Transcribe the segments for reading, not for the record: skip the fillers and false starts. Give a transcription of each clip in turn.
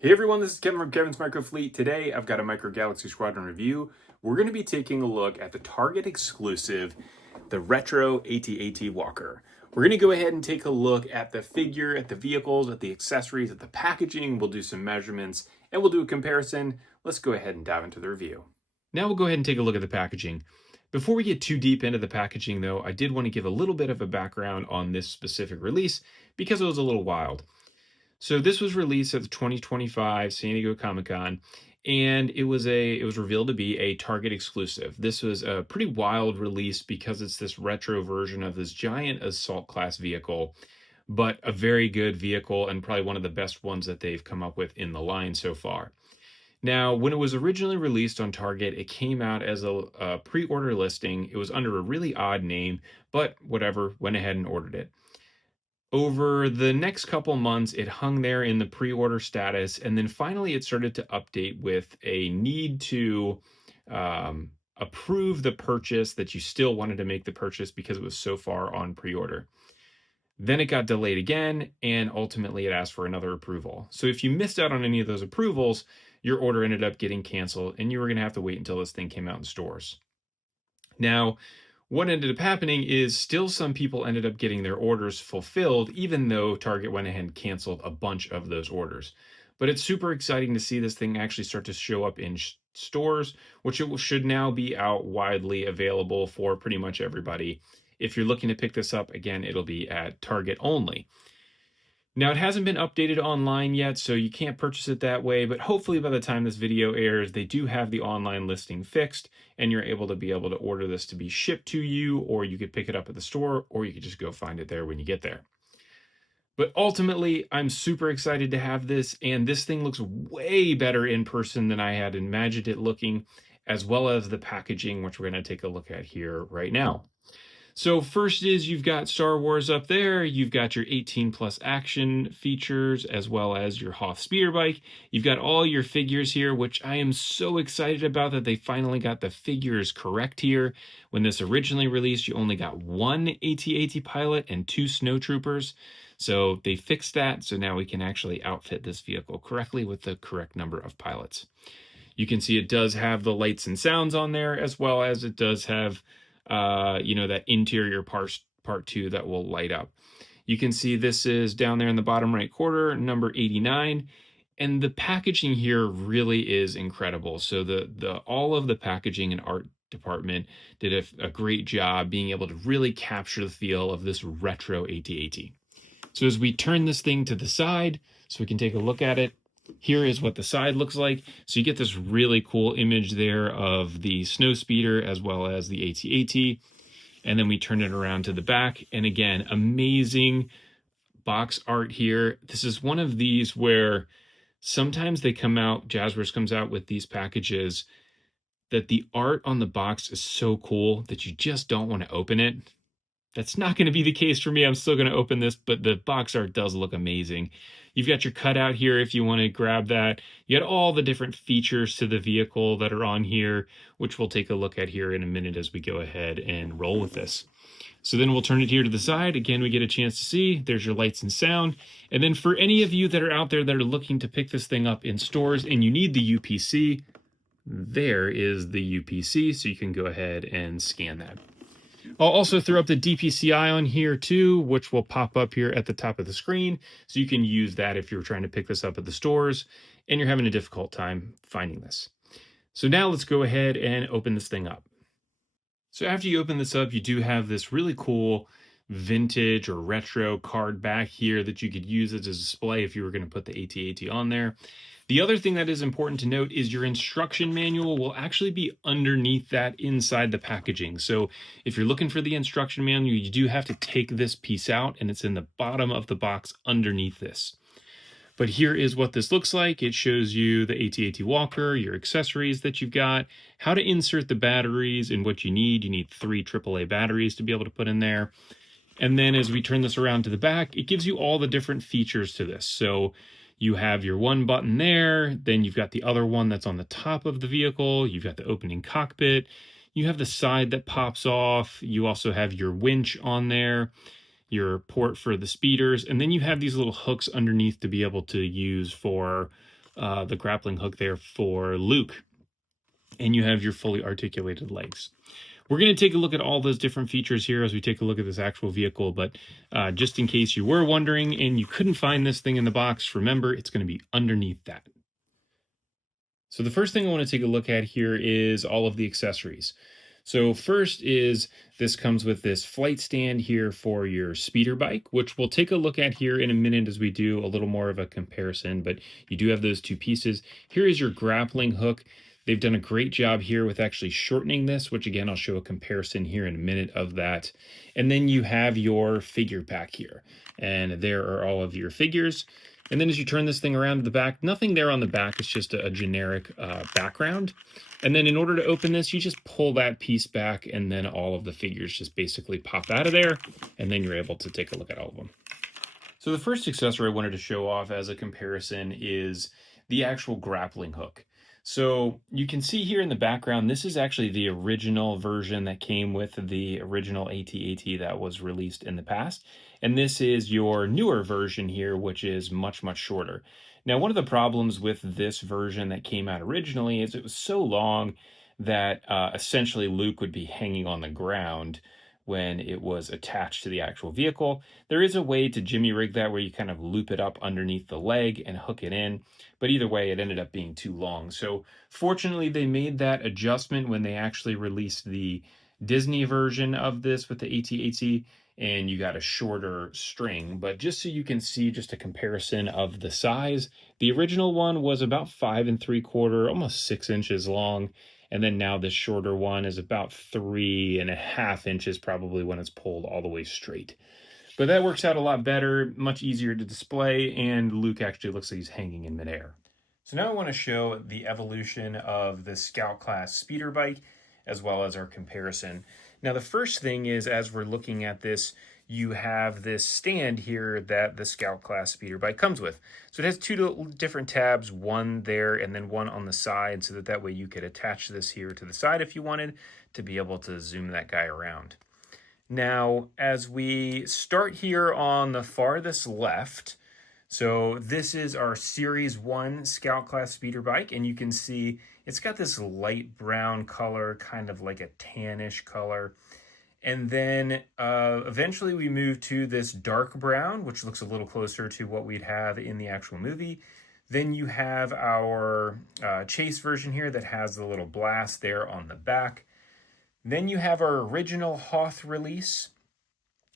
Hey everyone, this is Kevin from Kevin's Micro Fleet. Today I've got a Micro Galaxy Squadron review. We're going to be taking a look at the Target exclusive, the Retro ATAT Walker. We're going to go ahead and take a look at the figure, at the vehicles, at the accessories, at the packaging. We'll do some measurements and we'll do a comparison. Let's go ahead and dive into the review. Now we'll go ahead and take a look at the packaging. Before we get too deep into the packaging though, I did want to give a little bit of a background on this specific release because it was a little wild. So this was released at the 2025 San Diego Comic-Con, and it was revealed to be a Target exclusive. This was a pretty wild release because it's this retro version of this giant assault class vehicle, but a very good vehicle and probably one of the best ones that they've come up with in the line so far. Now, when it was originally released on Target, it came out as a pre-order listing. It was under a really odd name, but whatever, went ahead and ordered it. Over the next couple months, it hung there in the pre-order status, and then finally it started to update with a need to approve the purchase, that you still wanted to make the purchase because it was so far on pre-order. Then it got delayed again, and ultimately it asked for another approval. So if you missed out on any of those approvals, your order ended up getting canceled, and you were going to have to wait until this thing came out in stores. Now, what ended up happening is still some people ended up getting their orders fulfilled, even though Target went ahead and canceled a bunch of those orders. But it's super exciting to see this thing actually start to show up in stores, which it should now be out widely available for pretty much everybody. If you're looking to pick this up, again, it'll be at Target only. Now, it hasn't been updated online yet, so you can't purchase it that way, but hopefully by the time this video airs, they do have the online listing fixed, and you're able to order this to be shipped to you, or you could pick it up at the store, or you could just go find it there when you get there. But ultimately, I'm super excited to have this, and this thing looks way better in person than I had imagined it looking, as well as the packaging, which we're going to take a look at here right now. So first is you've got Star Wars up there, you've got your 18 plus action features, as well as your Hoth speeder bike. You've got all your figures here, which I am so excited about that they finally got the figures correct here. When this originally released, you only got one AT-AT pilot and two snowtroopers. So they fixed that, so now we can actually outfit this vehicle correctly with the correct number of pilots. You can see it does have the lights and sounds on there, as well as it does have that interior part 2 that will light up. You can see this is down there in the bottom right corner, number 89. And the packaging here really is incredible. So all of the packaging and art department did a great job being able to really capture the feel of this retro AT-AT. So as we turn this thing to the side, so we can take a look at it, here is what the side looks like. So you get this really cool image there of the snow speeder as well as the AT-AT. And then we turn it around to the back. And again, amazing box art here. This is one of these where sometimes Jazwares comes out with these packages that the art on the box is so cool that you just don't want to open it. That's not going to be the case for me. I'm still going to open this, but the box art does look amazing. You've got your cutout here if you want to grab that. You got all the different features to the vehicle that are on here, which we'll take a look at here in a minute as we go ahead and roll with this. So then we'll turn it here to the side. Again, we get a chance to see. There's your lights and sound. And then for any of you that are out there that are looking to pick this thing up in stores and you need the UPC, there is the UPC, so you can go ahead and scan that. I'll also throw up the DPCI on here too, which will pop up here at the top of the screen. So you can use that if you're trying to pick this up at the stores and you're having a difficult time finding this. So now let's go ahead and open this thing up. So after you open this up, you do have this really cool vintage or retro card back here that you could use as a display if you were going to put the AT-AT on there. The other thing that is important to note is your instruction manual will actually be underneath that inside the packaging. So if you're looking for the instruction manual, you do have to take this piece out, and it's in the bottom of the box underneath this. But here is what this looks like. It shows you the AT-AT Walker, your accessories that you've got, how to insert the batteries and what you need. You need 3 AAA batteries to be able to put in there. And then as we turn this around to the back, it gives you all the different features to this. So you have your one button there, then you've got the other one that's on the top of the vehicle, you've got the opening cockpit, you have the side that pops off, you also have your winch on there, your port for the speeders, and then you have these little hooks underneath to be able to use for the grappling hook there for Luke, and you have your fully articulated legs. We're going to take a look at all those different features here as we take a look at this actual vehicle, but just in case you were wondering and you couldn't find this thing in the box, remember, it's going to be underneath that. So the first thing I want to take a look at here is all of the accessories. So first is this comes with this flight stand here for your speeder bike, which we'll take a look at here in a minute as we do a little more of a comparison, but you do have those two pieces. Here is your grappling hook. They've done a great job here with actually shortening this, which again, I'll show a comparison here in a minute of that. And then you have your figure pack here, and there are all of your figures. And then as you turn this thing around to the back, nothing there on the back, it's just a generic background. And then in order to open this, you just pull that piece back and then all of the figures just basically pop out of there. And then you're able to take a look at all of them. So the first accessory I wanted to show off as a comparison is the actual grappling hook. So you can see here in the background, this is actually the original version that came with the original ATAT that was released in the past. And this is your newer version here, which is much, much shorter. Now, one of the problems with this version that came out originally is it was so long that essentially Luke would be hanging on the ground when it was attached to the actual vehicle. There is a way to jimmy rig that where you kind of loop it up underneath the leg and hook it in, but either way it ended up being too long. So fortunately they made that adjustment when they actually released the Disney version of this with the AT-AT, and you got a shorter string. But just so you can see just a comparison of the size, the original one was about 5 3/4, almost 6 inches long. And then now this shorter one is about 3.5 inches probably when it's pulled all the way straight. But that works out a lot better, much easier to display, and Luke actually looks like he's hanging in midair. So now I want to show the evolution of the Scout class speeder bike as well as our comparison. Now the first thing is, as we're looking at this, you have this stand here that the Scout class speeder bike comes with. So it has two different tabs, one there and then one on the side, so that way you could attach this here to the side if you wanted to be able to zoom that guy around. Now, as we start here on the farthest left, so this is our Series 1 Scout class speeder bike, and you can see it's got this light brown color, kind of like a tannish color. And then eventually we move to this dark brown, which looks a little closer to what we'd have in the actual movie. Then you have our chase version here that has the little blast there on the back. Then you have our original Hoth release,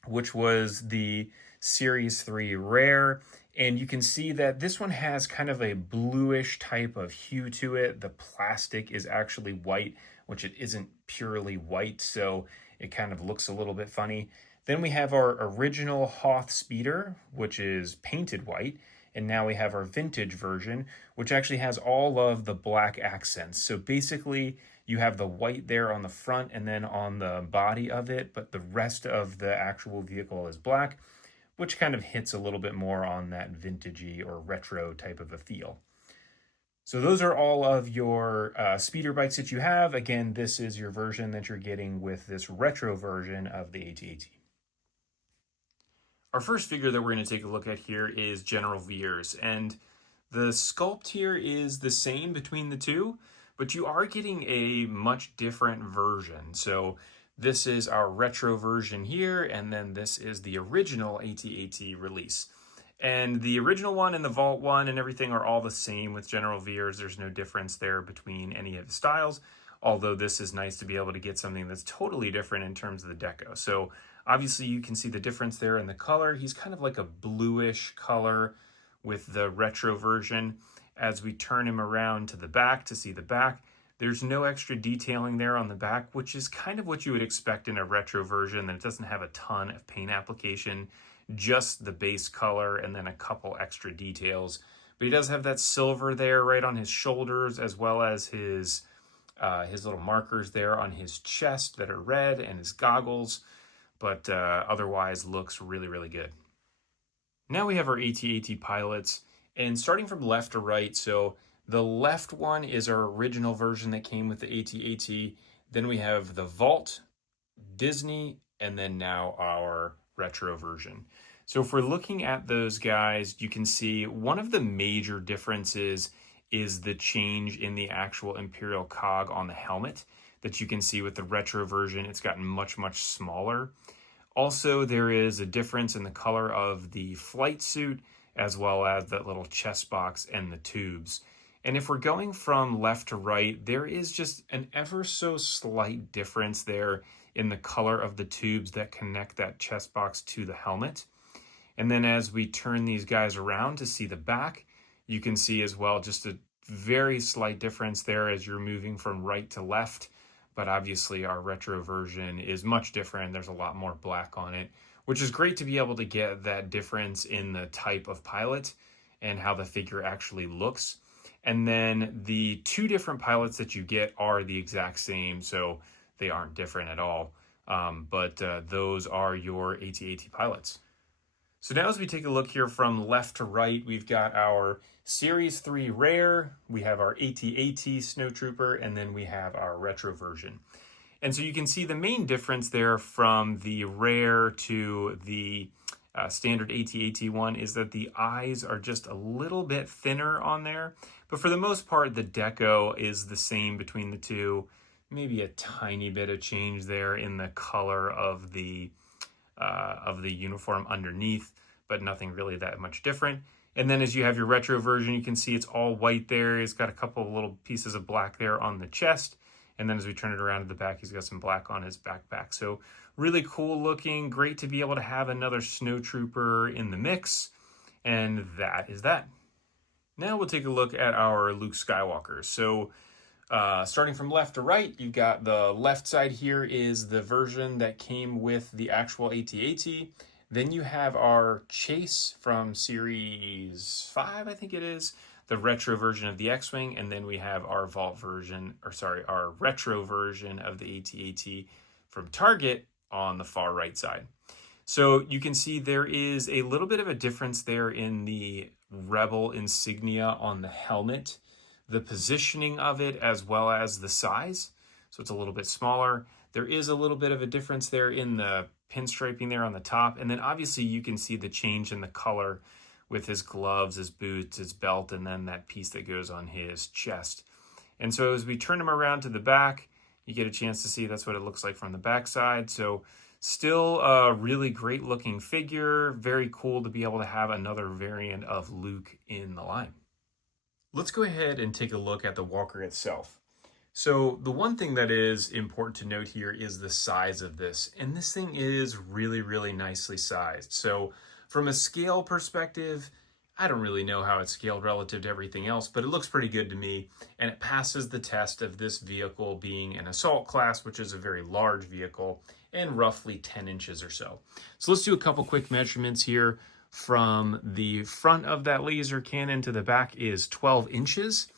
which was the Series 3 Rare. And you can see that this one has kind of a bluish type of hue to it. The plastic is actually white, which it isn't purely white, so it kind of looks a little bit funny. Then we have our original Hoth speeder, which is painted white. And now we have our vintage version, which actually has all of the black accents. So basically, you have the white there on the front and then on the body of it, but the rest of the actual vehicle is black, which kind of hits a little bit more on that vintagey or retro type of a feel. So those are all of your speeder bikes that you have. Again, this is your version that you're getting with this retro version of the AT-AT. Our first figure that we're going to take a look at here is General Veers, and the sculpt here is the same between the two, but you are getting a much different version. So this is our retro version here, and then this is the original AT-AT release. And the original one and the Vault one and everything are all the same with General Veers. There's no difference there between any of the styles, although this is nice to be able to get something that's totally different in terms of the deco. So obviously you can see the difference there in the color. He's kind of like a bluish color with the retro version. As we turn him around to the back to see the back, there's no extra detailing there on the back, which is kind of what you would expect in a retro version, that it doesn't have a ton of paint application, just the base color and then a couple extra details. But he does have that silver there right on his shoulders, as well as his little markers there on his chest that are red, and his goggles, but otherwise looks really, really good. Now we have our AT-AT pilots, and starting from left to right, so the left one is our original version that came with the AT-AT. Then we have the Vault, Disney, and then now our retro version. So if we're looking at those guys, you can see one of the major differences is the change in the actual Imperial cog on the helmet that you can see with the retro version. It's gotten much, much smaller. Also, there is a difference in the color of the flight suit, as well as that little chest box and the tubes. And if we're going from left to right, there is just an ever so slight difference there in the color of the tubes that connect that chest box to the helmet. And then as we turn these guys around to see the back, you can see as well just a very slight difference there as you're moving from right to left. But obviously our retro version is much different. There's a lot more black on it, which is great to be able to get that difference in the type of pilot and how the figure actually looks. And then the two different pilots that you get are the exact same, so they aren't different at all. But those are your AT-AT pilots. So now as we take a look here from left to right, we've got our Series 3 Rare, we have our AT-AT Snowtrooper, and then we have our retro version. And so you can see the main difference there from the Rare to the standard AT-AT one is that the eyes are just a little bit thinner on there. But for the most part, the deco is the same between the two. Maybe a tiny bit of change there in the color of the uniform underneath, but nothing really that much different. And then as you have your retro version, you can see it's all white there. It's got a couple of little pieces of black there on the chest. And then as we turn it around to the back, he's got some black on his backpack. So really cool looking, great to be able to have another snowtrooper in the mix. And that is that. Now we'll take a look at our Luke Skywalker. So starting from left to right, you've got the left side here is the version that came with the actual AT-AT. Then you have our Chase from Series 5, I think it is, the retro version of the X-Wing, and then we have our Vault version, our retro version of the AT-AT from Target on the far right side. So you can see there is a little bit of a difference there in the Rebel insignia on the helmet, the positioning of it, as well as the size. So it's a little bit smaller. There is a little bit of a difference there in the pinstriping there on the top. And then obviously you can see the change in the color with his gloves, his boots, his belt, and then that piece that goes on his chest. And so as we turn him around to the back, you get a chance to see that's what it looks like from the back side. So still a really great looking figure. Very cool to be able to have another variant of Luke in the line. Let's go ahead and take a look at the Walker itself. So the one thing that is important to note here is the size of this. And this thing is really, really nicely sized. So from a scale perspective, I don't really know how it's scaled relative to everything else, but it looks pretty good to me. And it passes the test of this vehicle being an assault class, which is a very large vehicle, and roughly 10 inches or so. So let's do a couple quick measurements here. From the front of that laser cannon to the back is 12 inches.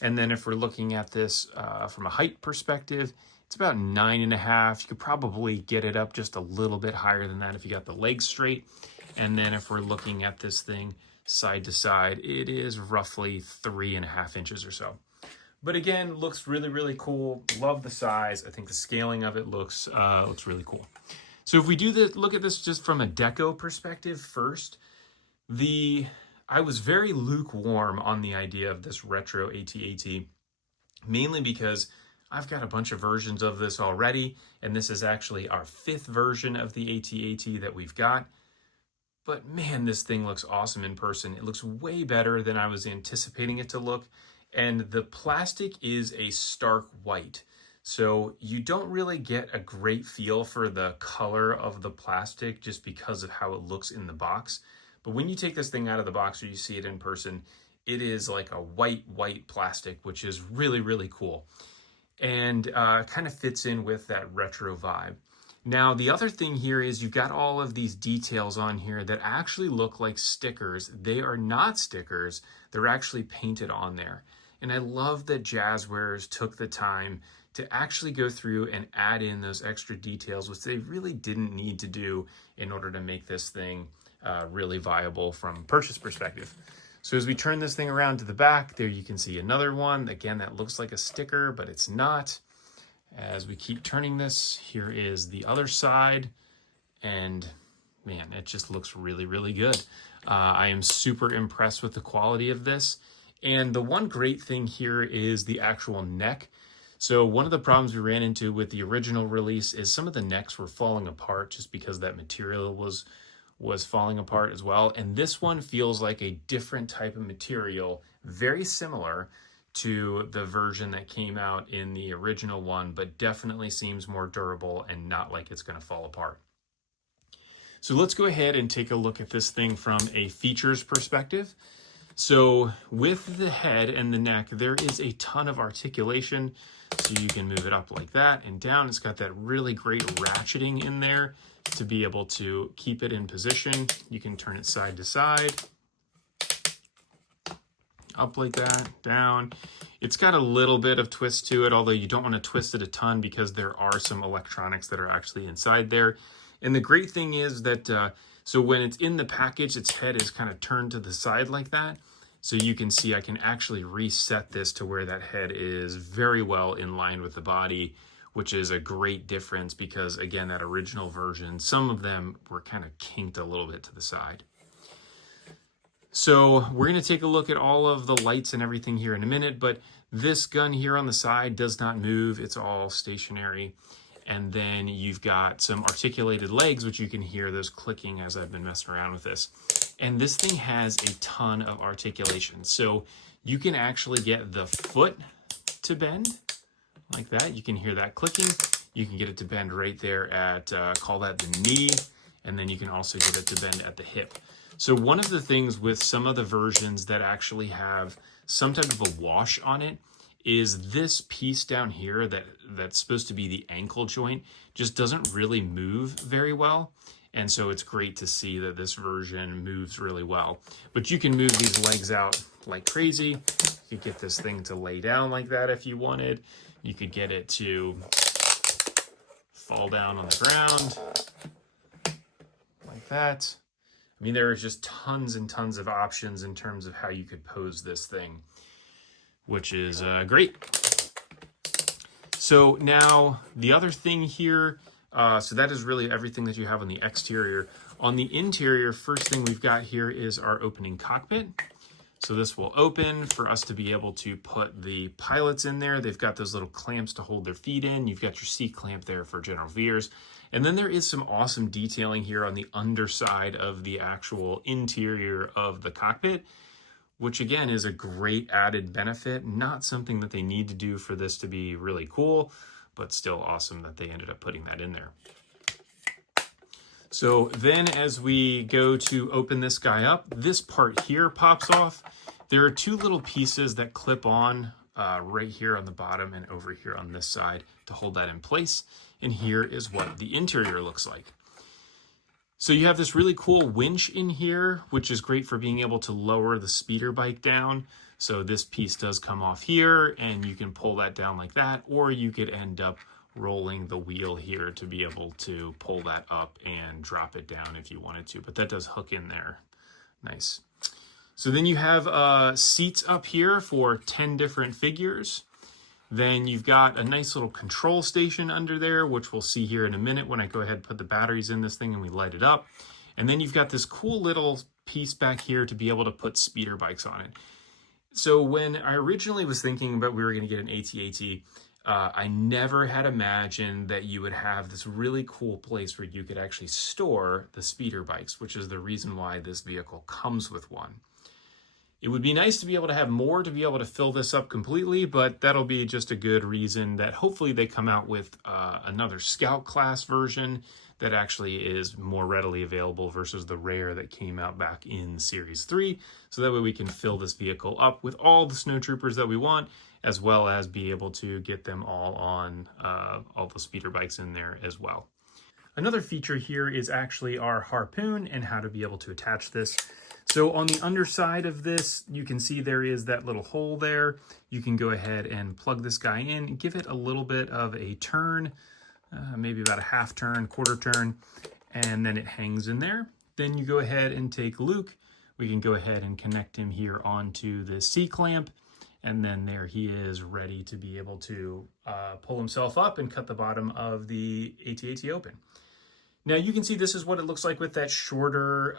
And then if we're looking at this from a height perspective, it's about 9.5. You could probably get it up just a little bit higher than that if you got the legs straight. And then if we're looking at this thing side to side, it is roughly 3.5 inches or so. But again, looks really, really cool. Love the size. I think the scaling of it looks really cool. So if we do look at this just from a deco perspective first, I was very lukewarm on the idea of this retro AT-AT, mainly because I've got a bunch of versions of this already, and this is actually our 5th version of the AT-AT that we've got. But man, this thing looks awesome in person. It looks way better than I was anticipating it to look, and the plastic is a stark white. So you don't really get a great feel for the color of the plastic just because of how it looks in the box. But when you take this thing out of the box or you see it in person, it is like a white plastic, which is really, really cool. And kind of fits in with that retro vibe. Now, the other thing here is you've got all of these details on here that actually look like stickers. They are not stickers. They're actually painted on there. And I love that Jazwares took the time to actually go through and add in those extra details, which they really didn't need to do in order to make this thing really viable from a purchase perspective. So as we turn this thing around to the back, there you can see another one. Again, that looks like a sticker, but it's not. As we keep turning this, here is the other side. And man, it just looks really, really good. I am super impressed with the quality of this. And the one great thing here is the actual neck. So one of the problems we ran into with the original release is some of the necks were falling apart just because that material was falling apart as well. And this one feels like a different type of material, very similar to the version that came out in the original one, but definitely seems more durable and not like it's going to fall apart. So let's go ahead and take a look at this thing from a features perspective. So with the head and the neck, there is a ton of articulation. So you can move it up like that and down. It's got that really great ratcheting in there to be able to keep it in position. You can turn it side to side, up like that, down. It's got a little bit of twist to it, although you don't want to twist it a ton because there are some electronics that are actually inside there. And the great thing is that, so when it's in the package, its head is kind of turned to the side like that. So you can see I can actually reset this to where that head is very well in line with the body, which is a great difference because, again, that original version, some of them were kind of kinked a little bit to the side. So we're going to take a look at all of the lights and everything here in a minute, but this gun here on the side does not move. It's all stationary. And then you've got some articulated legs, which you can hear those clicking as I've been messing around with this. And this thing has a ton of articulation. So you can actually get the foot to bend like that. You can hear that clicking. You can get it to bend right there at, call that the knee. And then you can also get it to bend at the hip. So one of the things with some of the versions that actually have some type of a wash on it is this piece down here that's supposed to be the ankle joint just doesn't really move very well. And so it's great to see that this version moves really well. But you can move these legs out like crazy. You could get this thing to lay down like that if you wanted. You could get it to fall down on the ground like that. I mean, there are just tons and tons of options in terms of how you could pose this thing, which is great. So now the other thing here, so that is really everything that you have on the exterior. On the interior, first thing we've got here is our opening cockpit. So this will open for us to be able to put the pilots in there. They've got those little clamps to hold their feet in. You've got your seat clamp there for general veers. And then there is some awesome detailing here on the underside of the actual interior of the cockpit, which again is a great added benefit. Not something that they need to do for this to be really cool, but still awesome that they ended up putting that in there. So then as we go to open this guy up, this part here pops off. There are two little pieces that clip on right here on the bottom and over here on this side to hold that in place. And here is what the interior looks like. So you have this really cool winch in here, which is great for being able to lower the speeder bike down. So this piece does come off here and you can pull that down like that, or you could end up rolling the wheel here to be able to pull that up and drop it down if you wanted to, but that does hook in there. Nice. So then you have seats up here for 10 different figures. Then you've got a nice little control station under there, which we'll see here in a minute when I go ahead and put the batteries in this thing and we light it up. And then you've got this cool little piece back here to be able to put speeder bikes on it. So when I originally was thinking about we were going to get an AT-AT, I never had imagined that you would have this really cool place where you could actually store the speeder bikes, which is the reason why this vehicle comes with one. It would be nice to be able to have more to be able to fill this up completely, but that'll be just a good reason that hopefully they come out with another Scout class version that actually is more readily available versus the rare that came out back in Series 3. So that way we can fill this vehicle up with all the snowtroopers that we want, as well as be able to get them all on all the speeder bikes in there as well. Another feature here is actually our harpoon and how to be able to attach this. So on the underside of this, you can see there is that little hole there. You can go ahead and plug this guy in, give it a little bit of a turn, maybe about a half turn, quarter turn, and then it hangs in there. Then you go ahead and take Luke. We can go ahead and connect him here onto the C-clamp, and then there he is ready to be able to pull himself up and cut the bottom of the AT-AT open. Now you can see this is what it looks like with that shorter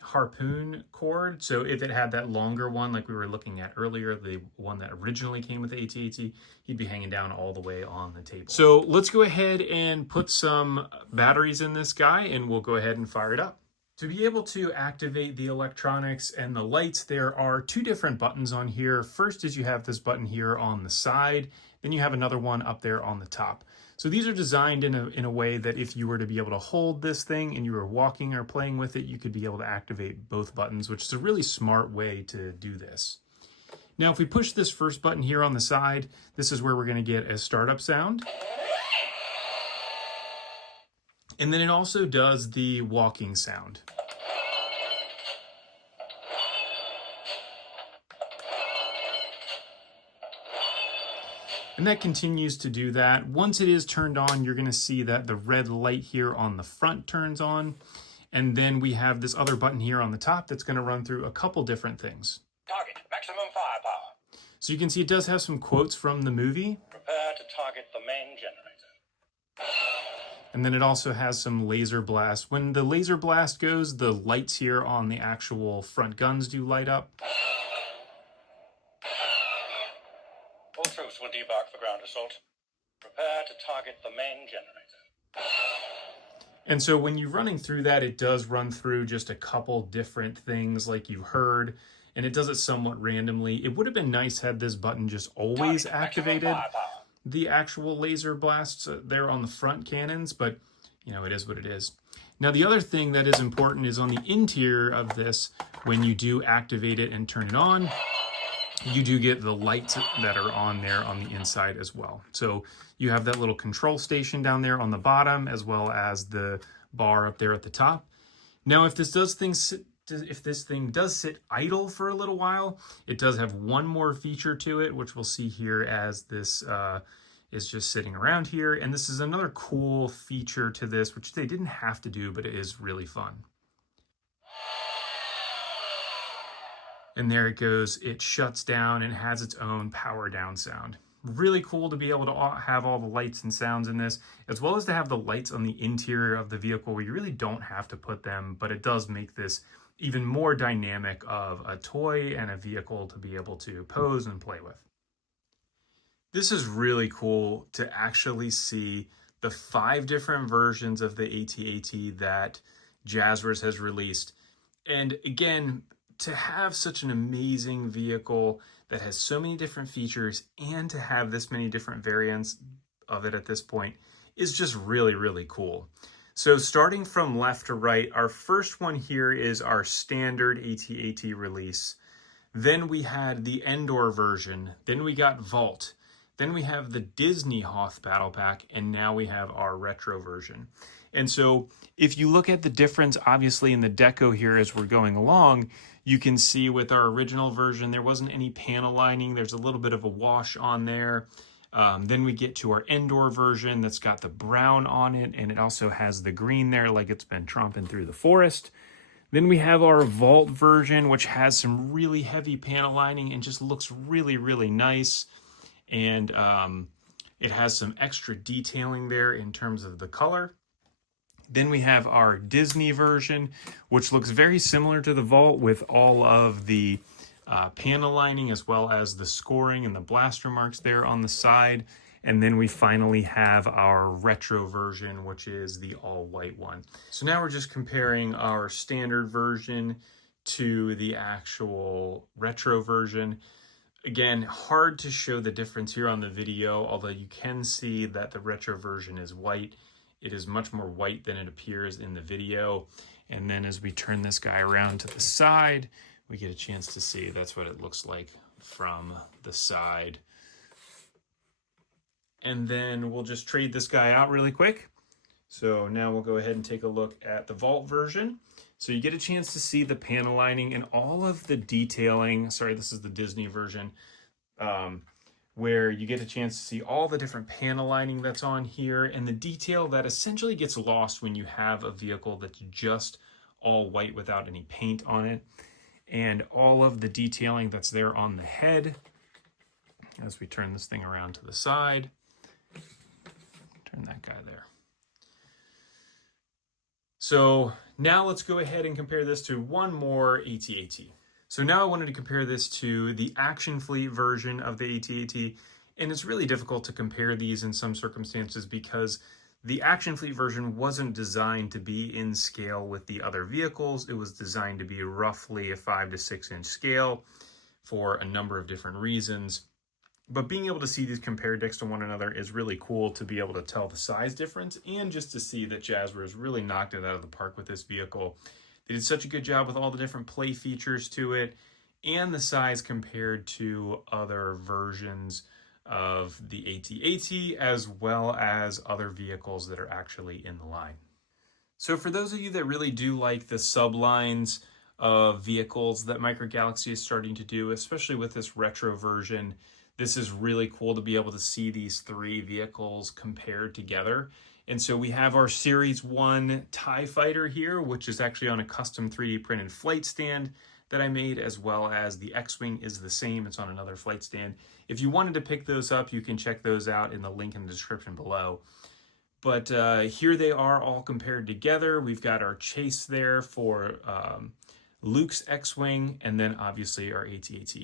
harpoon cord. So if it had that longer one like we were looking at earlier, the one that originally came with the AT-AT, he'd be hanging down all the way on the table. So let's go ahead and put some batteries in this guy and we'll go ahead and fire it up. To be able to activate the electronics and the lights, there are two different buttons on here. First is you have this button here on the side, then you have another one up there on the top. So these are designed in a way that if you were to be able to hold this thing and you were walking or playing with it, you could be able to activate both buttons, which is a really smart way to do this. Now, if we push this first button here on the side, this is where we're going to get a startup sound. And then it also does the walking sound. And that continues to do that. Once it is turned on, you're going to see that the red light here on the front turns on. And then we have this other button here on the top that's going to run through a couple different things. Target maximum firepower. So you can see it does have some quotes from the movie. Prepare to target the main generator. And then it also has some laser blast. When the laser blast goes, the lights here on the actual front guns do light up. All troops will debark for ground assault. Prepare to target the main generator. And so when you're running through that, it does run through just a couple different things like you heard, and it does it somewhat randomly. It would have been nice had this button just always activated the actual laser blasts there on the front cannons, but you know, it is what it is. Now, the other thing that is important is on the interior of this, when you do activate it and turn it on, you do get the lights that are on there on the inside as well. So you have that little control station down there on the bottom, as well as the bar up there at the top. Now, if this thing does sit idle for a little while, it does have one more feature to it, which we'll see here as this is just sitting around here. And this is another cool feature to this, which they didn't have to do, but it is really fun. And there it goes. It shuts down and has its own power down sound. Really cool to be able to have all the lights and sounds in this, as well as to have the lights on the interior of the vehicle where you really don't have to put them, but it does make this even more dynamic of a toy and a vehicle to be able to pose and play with. This is really cool to actually see the 5 different versions of the AT-AT that Jazwares has released. And again, to have such an amazing vehicle that has so many different features and to have this many different variants of it at this point is just really, really cool. So starting from left to right, our first one here is our standard AT-AT release. Then we had the Endor version. Then we got Vault. Then we have the Disney Hoth Battle Pack. And now we have our retro version. And so if you look at the difference, obviously, in the deco here as we're going along, you can see with our original version, there wasn't any panel lining. There's a little bit of a wash on there. Then we get to our Endor version that's got the brown on it, and it also has the green there like it's been tromping through the forest. Then we have our Vault version, which has some really heavy panel lining and just looks really, really nice. And it has some extra detailing there in terms of the color. Then we have our Disney version, which looks very similar to the Vault with all of the panel lining as well as the scoring and the blaster marks there on the side. And then we finally have our retro version, which is the all-white one. So now we're just comparing our standard version to the actual retro version. Again, hard to show the difference here on the video, although you can see that the retro version is white. It is much more white than it appears in the video. And then as we turn this guy around to the side, we get a chance to see that's what it looks like from the side. And then we'll just trade this guy out really quick. So now we'll go ahead and take a look at the Vault version. So you get a chance to see the panel lining and all of the detailing. Sorry, this is the Disney version. Where you get a chance to see all the different panel lining that's on here and the detail that essentially gets lost when you have a vehicle that's just all white without any paint on it. And all of the detailing that's there on the head. As we turn this thing around to the side. Turn that guy there. So now let's go ahead and compare this to one more ATAT. So now I wanted to compare this to the Action Fleet version of the ATAT, and it's really difficult to compare these in some circumstances because the Action Fleet version wasn't designed to be in scale with the other vehicles. It was designed to be roughly a 5 to 6 inch scale for a number of different reasons. But being able to see these compared next to one another is really cool to be able to tell the size difference and just to see that Jazwares really knocked it out of the park with this vehicle. They did such a good job with all the different play features to it and the size compared to other versions of the AT-AT as well as other vehicles that are actually in the line. So for those of you that really do like the sublines of vehicles that Micro Galaxy is starting to do, especially with this retro version, this is really cool to be able to see these three vehicles compared together. And so we have our Series 1 TIE Fighter here, which is actually on a custom 3D printed flight stand that I made, as well as the X-Wing is the same. It's on another flight stand. If you wanted to pick those up, you can check those out in the link in the description below. But here they are all compared together. We've got our chase there for Luke's X-Wing, and then obviously our AT-AT.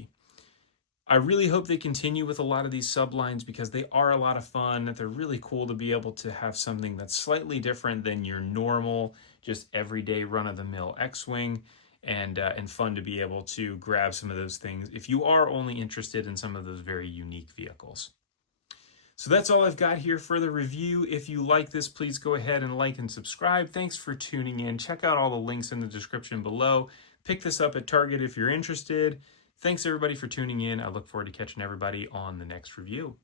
I really hope they continue with a lot of these sublines because they are a lot of fun. They're really cool to be able to have something that's slightly different than your normal, just everyday run-of-the-mill X-Wing, and fun to be able to grab some of those things if you are only interested in some of those very unique vehicles. So that's all I've got here for the review. If you like this, please go ahead and like and subscribe. Thanks for tuning in. Check out all the links in the description below. Pick this up at Target if you're interested. Thanks everybody for tuning in. I look forward to catching everybody on the next review.